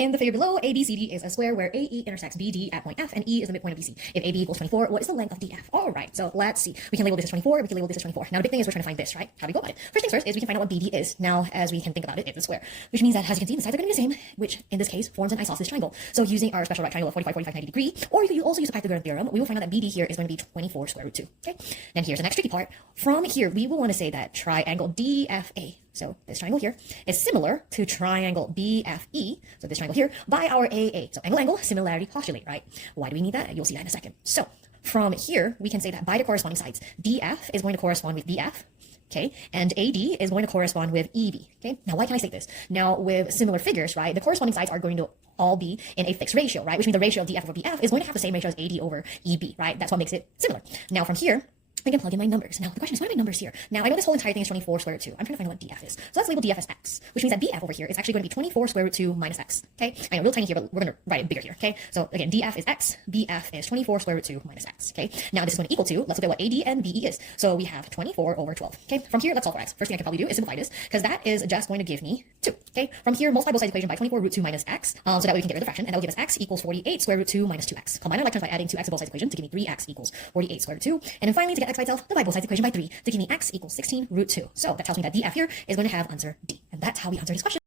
In the figure below, ABCD is a square where AE intersects BD at point F and E is the midpoint of BC. If AB equals 24, what is the length of DF? All right, so let's see. We can label this as 24, we can label this as 24. Now the big thing is we're trying to find this, right? How do we go about it? First things first is we can find out what BD is. Now, as we can think about it, it's a square, which means that, as you can see, the sides are going to be the same, which in this case forms an isosceles triangle. So using our special right triangle of 45, 45, 90 degree, or you can also use the Pythagorean theorem, we will find out that BD here is going to be 24 square root 2, okay? Then here's the next tricky part. From here, we will want to say that triangle DFA, so this triangle here, is similar to triangle BFE, so this triangle here, by our AA. So angle, similarity, postulate, right? Why do we need that? You'll see that in a second. So from here, we can say that by the corresponding sides, DF is going to correspond with BF, okay? And AD is going to correspond with EB, okay? Now, why can I say this? Now, with similar figures, right, the corresponding sides are going to all be in a fixed ratio, right? Which means the ratio of DF over BF is going to have the same ratio as AD over EB, right? That's what makes it similar. Now, from here, I can plug in my numbers. Now, the question is, what are my numbers here? Now, I know this whole entire thing is 24 square root 2. I'm trying to find out what DF is. So let's label DF as x, which means that BF over here is actually going to be 24 square root 2 minus x, okay? I know, real tiny here, but we're going to write it bigger here, okay? So again, DF is x, BF is 24 square root 2 minus x, okay? Now, this is going to equal to, let's look at what AD and BE is. So we have 24 over 12, okay? From here, let's solve for x. First thing I can probably do is simplify this, because that is just going to give me 2, okay? From here, multiply both sides of the equation by 24 root 2 minus x, so that way we can get rid of the fraction, and that will give us x equals 48 square root 2 minus 2x. Combine our electrons by adding 2x to both sides of the equation to give me 3x equals 48 square root 2. And then finally, to get x by itself, divide both sides of the equation by 3 to give me x equals 16 root 2. So that tells me that DF here is going to have answer D. And that's how we answer this question.